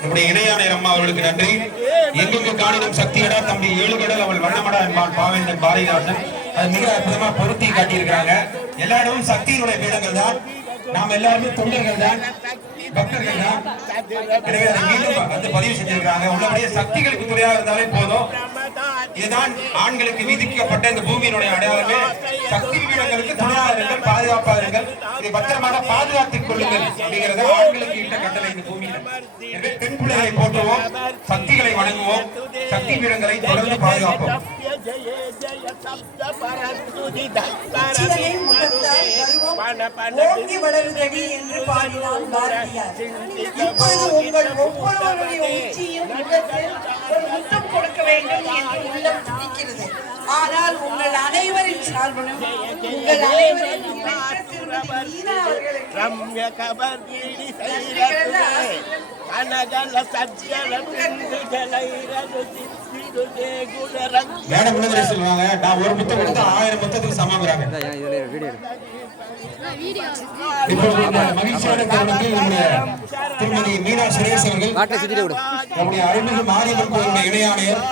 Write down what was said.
நம்முடைய இணையாணையர் அம்மா அவர்களுக்கு நன்றி. எங்கெங்கு காணினும் சக்தியடா தம்பி ஏழு கடல் அவள் வண்ணமடா என்பான் பாவேந்தன் பாரதிதாசன். அது மிக அற்புதமா பொருத்தி காட்டியிருக்கிறாங்க. எல்லா இடமும் சக்தியினுடைய பீடங்கள் தான். நாம் எல்லாருமே தொண்டர்கள் தான், பக்தர்கள் தான். எனவே அதை மீண்டும் வந்து பதிவு செஞ்சிருக்காங்க. உள்ளபடியே சக்திகளுக்கு துணையாக இருந்தாலே போதும். இதுதான் ஆண்களுக்கு விதிக்கப்பட்ட இந்த பூமியினுடைய அடையாளமே. சக்தி பீடங்களுக்கு துணையாக இருங்கள், பாதுகாப்பாக இருங்கள், இதை பத்திரமாக பாதுகாத்துக் கொள்ளுங்கள் அப்படிங்கிறத ஆண்களுக்கு இட்ட கட்டளை இந்த பூமியில். எனவே பெண் பிள்ளைகளை போற்றுவோம், சக்திகளை வணங்குவோம், சக்தி பீடங்களை தொடர்ந்து பாதுகாப்போம். என்று பாடினான் பாரதியார். இப்பொழுது உங்கள் ஒவ்வொருவருடைய உச்சியும் ஒரு முத்தம் கொடுக்க வேண்டும் என்று உள்ளம் துடிக்கிறது. ஆனால் உங்கள் அனைவரின் சார்பிலும் உங்கள் அனைவரின் சொல்லுவாங்க, நான் ஒரு முத்தம் கொடுத்தா 1000 முத்தத்துக்கு சமாங்கிறாங்க. மகிழ்ச்சியான திருமதி மீனா சுரேஷ் அவர்கள் நம்முடைய அருள்மிகு மாரியம்மன் கோயிலுடைய இணையாணையர்